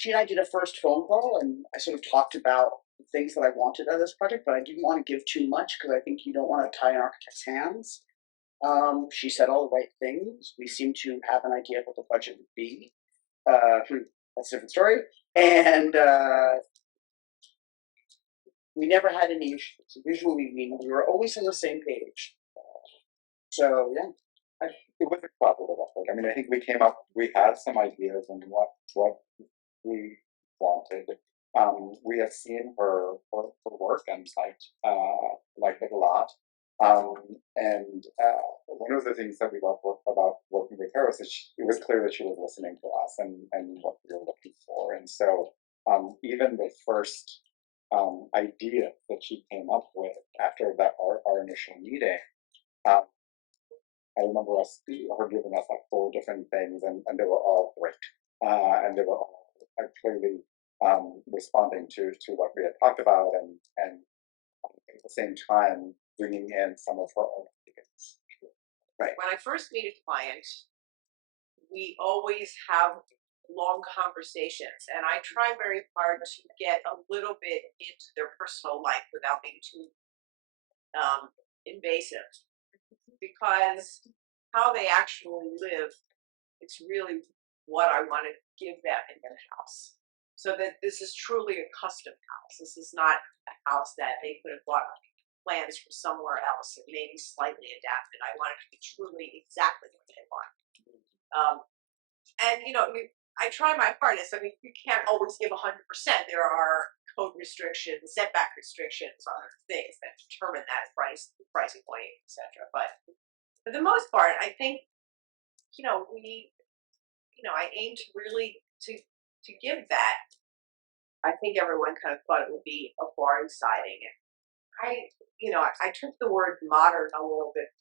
she and I did a first phone call, and I sort of talked about the things that I wanted out of this project, but I didn't want to give too much because I think you don't want to tie an architect's hands. She said all the right things. We seem to have an idea of what the budget would be. That's a different story. And we never had any issues. Visually, we were always on the same page. So yeah, it was a collaborative effort. I mean, I think we had some ideas on what we wanted. We have seen her work and liked it a lot. And one of the things that we loved about working with her was that it was clear that she was listening to us and what we were looking for. And so even the first idea that she came up with after our initial meeting, uh, I remember her giving us like 4 different things, and they were all great, and they were all clearly responding to what we had talked about, and at the same time bringing in some of her own ideas. Right. When I first meet a client, we always have long conversations, and I try very hard to get a little bit into their personal life without being too invasive, because how they actually live, it's really what I want to give them in their house. So that this is truly a custom house. This is not a house that they could have bought plans from somewhere else and maybe slightly adapted. I want it to be truly exactly what they want. And I try my hardest. I mean, you can't always give 100%. There are code restrictions, setback restrictions, other things that determine that pricing point, etc. But for the most part, I think I aim to really to give that. I think everyone kind of thought it would be a barn siding, and I took the word modern a little bit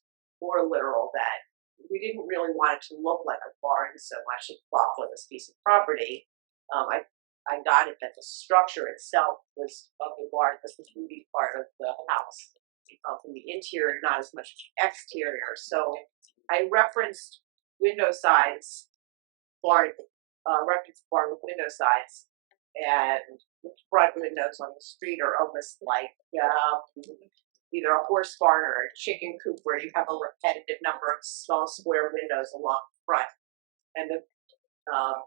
more literal. That we didn't really want it to look like a barn so much as plot for this piece of property. I got it that the structure itself was of the barn was the beauty part of the house. From the interior, not as much exterior. So I referenced window sides, reference barn with window sides, and front windows on the street are almost like either a horse barn or a chicken coop, where you have a repetitive number of small square windows along the front, and the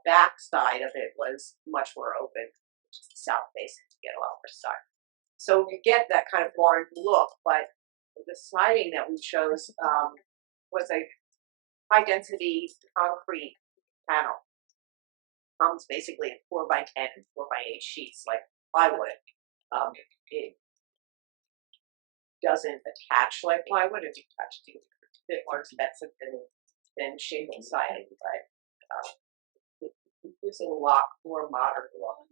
back side of it was much more open, which is the south facing, to get a lot more sun. So you get that kind of barn look, but the siding that we chose was a high density concrete panel. Comes basically in 4x10, 4x8 sheets like plywood. It doesn't attach like plywood. It's attached to a bit more expensive than shingle siding, but it gives it a lot more modern look.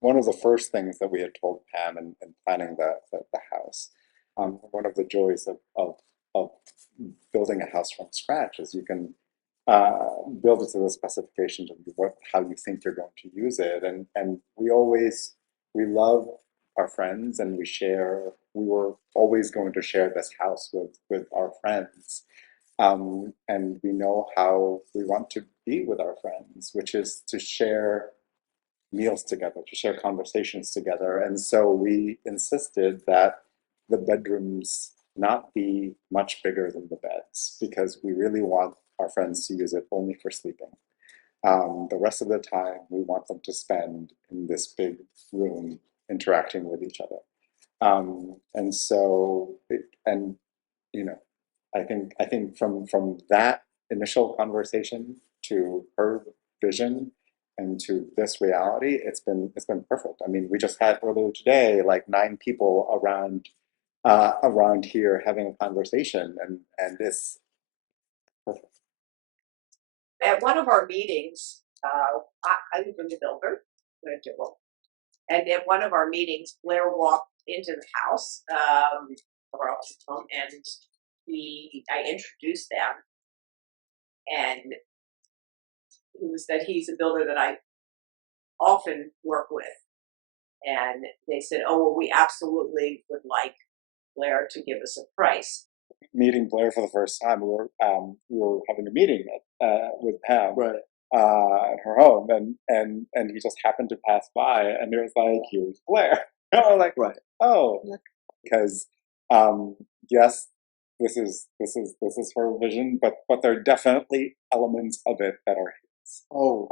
One of the first things that we had told Pam in planning the house, one of the joys of building a house from scratch is you can build it to the specifications of how you think you're going to use it, and we love our friends, and we were always going to share this house with our friends, and we know how we want to be with our friends, which is to share meals together, to share conversations together. And so we insisted that the bedrooms not be much bigger than the beds, because we really want our friends to use it only for sleeping. The rest of the time, we want them to spend in this big room interacting with each other. And so, I think from that initial conversation to her vision and to this reality, it's been perfect. I mean, we just had earlier today like 9 people around here having a conversation, and it's perfect. At one of our meetings, I live in the builder, and at one of our meetings, Blair walked into the house of our office home, and I introduced them, and it was that he's a builder that I often work with, and they said, "Oh, well, we absolutely would like Blair to give us a price." Meeting Blair for the first time, we were having a meeting with Pam, right, at her home, and he just happened to pass by, and it was like, here's Blair. I was like, Right. oh, because yes, this is her vision, but there are definitely elements of it that are his. Oh,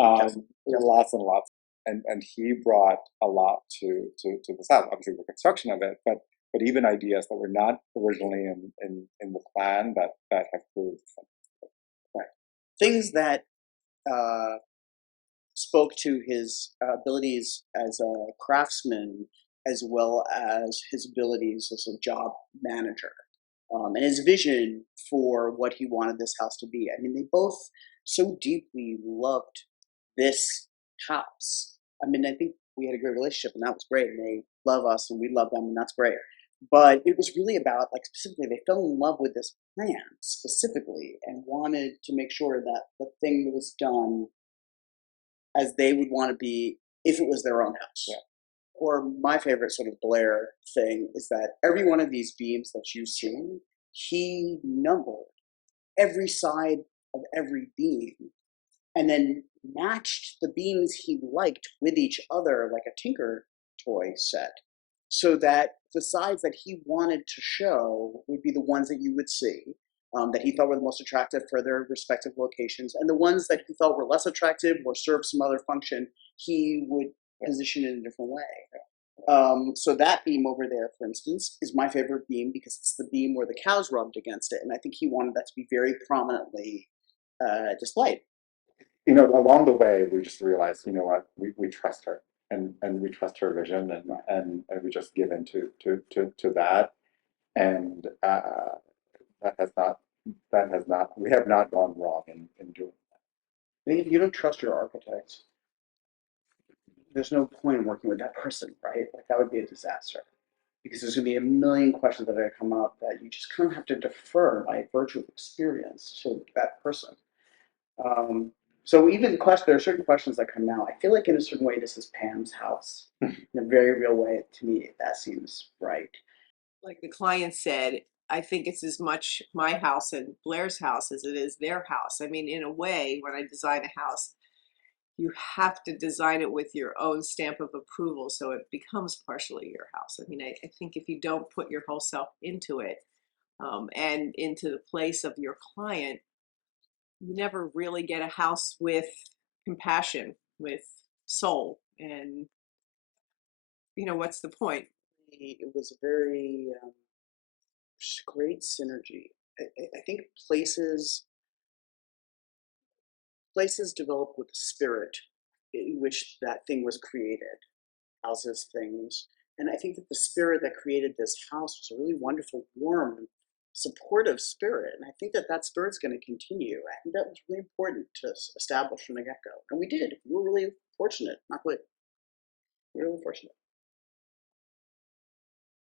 Lots and lots, and he brought a lot to this house. Obviously, the construction of it, but even ideas that were not originally in the plan that have proved. right. Things that spoke to his abilities as a craftsman as well as his abilities as a job manager, and his vision for what he wanted this house to be. I mean, they both so deeply loved this house. I mean, I think we had a great relationship, and that was great. And they love us, and we love them, and that's great. But it was really about, like, specifically, they fell in love with this plan specifically and wanted to make sure that the thing was done as they would want to be if it was their own house. Yeah. Or my favorite sort of Blair thing is that every one of these beams that you've seen, he numbered every side of every beam and then matched the beams he liked with each other like a Tinker toy set, so that the sides that he wanted to show would be the ones that you would see, that he thought were the most attractive for their respective locations, and the ones that he felt were less attractive or served some other function, he would position in a different way. So that beam over there, for instance, is my favorite beam because it's the beam where the cows rubbed against it, and I think he wanted that to be very prominently displayed. Along the way, we just realized, what, we trust her, and we trust her vision, and we just give in to that, and we have not gone wrong in doing I think if you don't trust your architect, there's no point in working with that person, right? Like that would be a disaster because there's going to be a million questions that are going to come up that you just kind of have to defer by virtue of experience to that person. So even there are certain questions that come now. I feel like in a certain way, this is Pam's house. In a very real way, to me, that seems right. Like the client said, I think it's as much my house and Blair's house as it is their house. I mean, in a way, when I design a house, you have to design it with your own stamp of approval so it becomes partially your house. I mean, I think if you don't put your whole self into it, and into the place of your client, you never really get a house with compassion, with soul. And, what's the point? It was a very great synergy. I think places develop with the spirit in which that thing was created. Houses, things, and I think that the spirit that created this house was a really wonderful, warm, supportive spirit, and I think that that spirit's going to continue. I think that was really important to establish from the get-go, and we did. We were really fortunate, not really fortunate.